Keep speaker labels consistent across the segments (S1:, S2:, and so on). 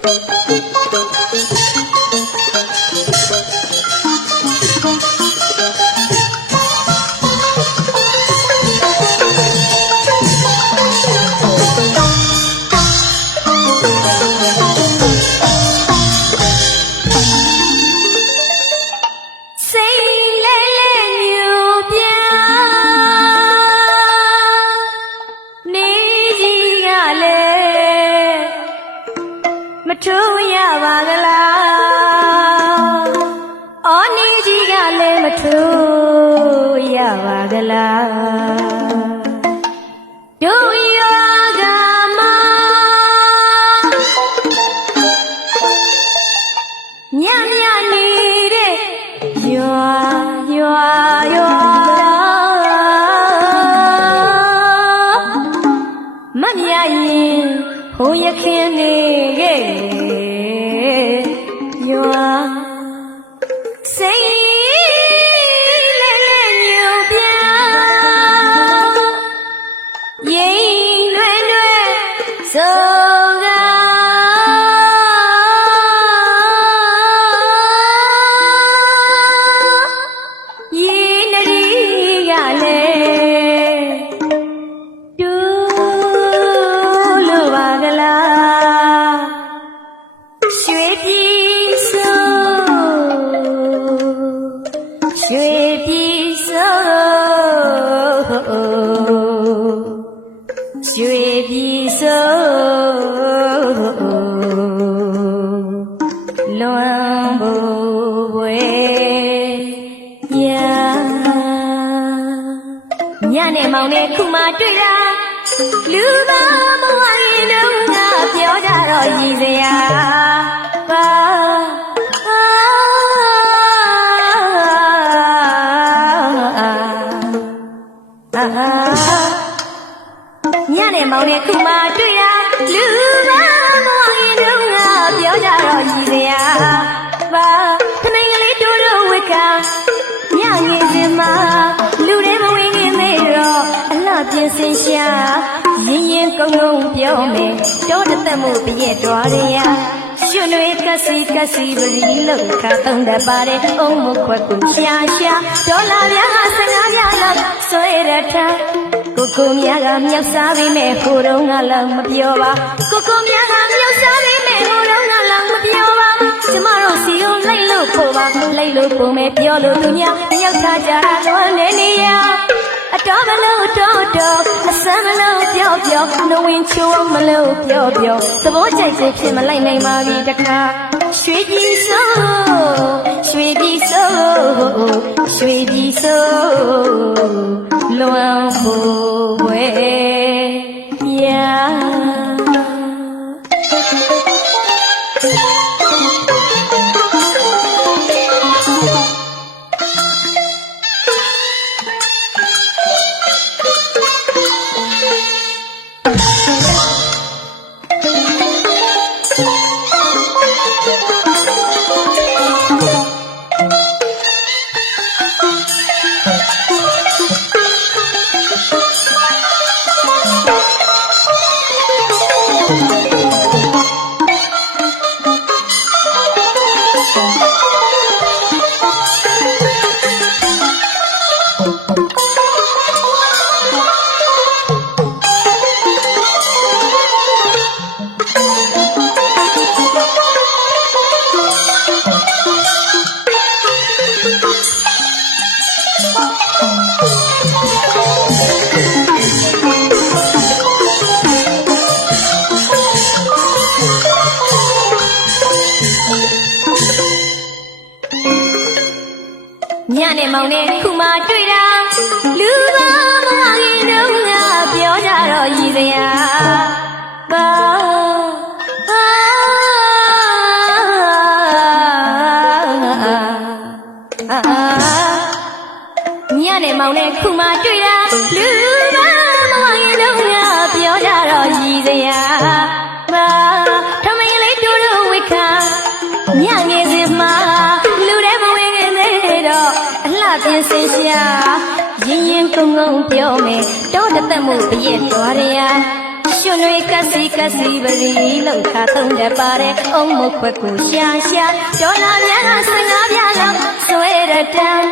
S1: စိ မမြရင်ဟိုရခင်နေ မောင်နဲ့ခုမှတွေ့တာလူပါမဝရင်တော့ငါပြောကြတော့ရည်စရာပါအာညနေမောင်နဲ့ခုမှတွေ့တာလူ စင်ရှာရင်ရင်ကုန်းကုန်းပြောမယ်တောတသက်မှုပြည့်တော်ရရရှင်တွေကစီကစီပလီလောက်ခါတုံးတပါတယ်အုံမခွက်ကိုရှာရှာဒေါ်လာပြား15ပြားလောက်ဆွဲရထားကိုကိုမြားကမြောက်စားပြီးမဲ့ဟိုတုန်းကလည်းမပြောပါကိုကိုမြားကမြောက်စားပြီးမဲ့ဟိုတုန်းကလည်းမပြောပါကျမတို့စီကိုလိုက်လို့ပို့ပါလိုက်လို့ပို့မယ်ပြောလို့သူများတယောက်ထားကြတာတော့နေနေရအ တော်မလို့တော့တော့အစမ်းမလို့ပြောပြောနှဝင်ချိုးမလို့ပြောပြောသဘောကျချင်ဖြစ်မလိုက်နိုင်ပါပြီတခါရွှေပြည်စိုးရွှေပြည်စိုးရွှေပြည်စိုးလွန်ဖို့ဝဲရာ ညနေမောင်နဲ့ခုမှတွေ့ တောတသက်မှုပြည့်တော်ရရရှင်တွေကစီကစီပရီလောက်ခါသုံးတဲ့ပါတဲ့အုံမုတ်ခွက်ကိုရှာရှာဒေါ်လာများက15ပြားလောက်ဆွဲရတန်း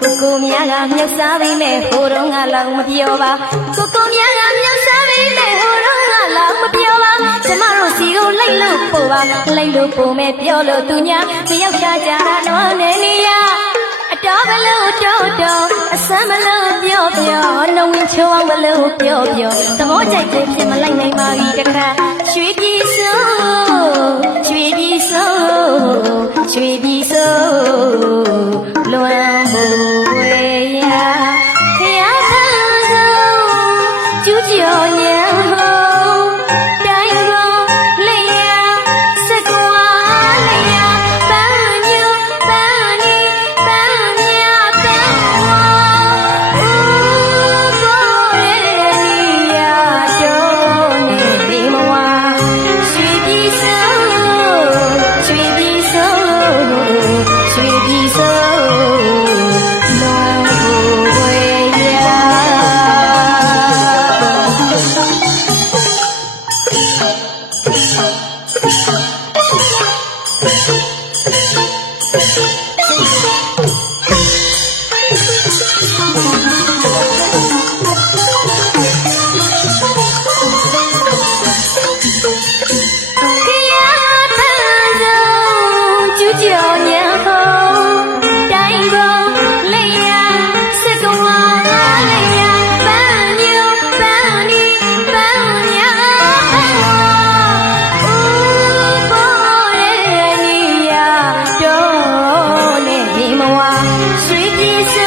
S1: ကိုကိုများကမြုပ်စားပြီးမဲ့ဟိုတော့ငါလောက်မပြောပါကိုကိုများကမြုပ်စားပြီးမဲ့ဟိုတော့ငါလောက်မပြောပါကျမတို့စီကိုလိုက်လို့ပို့ပါလိုက်လို့ပို့မဲ့ပြောလို့သူညာတယောက်ချာကြတာတော့နေနေရအတော်ဘလို့တော်တော်အ စမ်းဘလို့ပြောပြောနှုံဝင်ချုံအောင်ဘလို့ပြောပြောသဘောကြိုက်တဲ့ဖြစ်မလိုက်နိုင်ပါဘူးတခါရွှေပြည် Thank you. 随你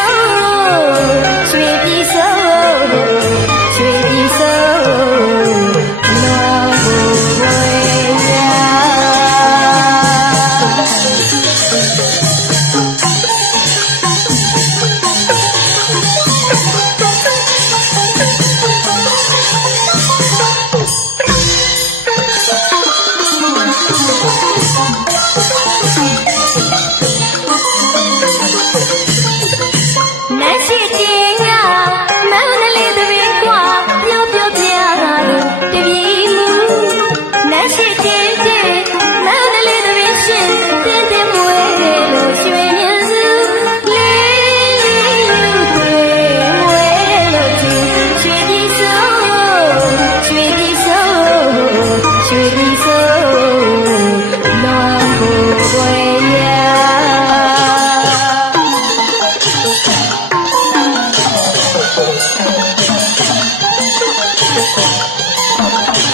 S1: Thank
S2: you.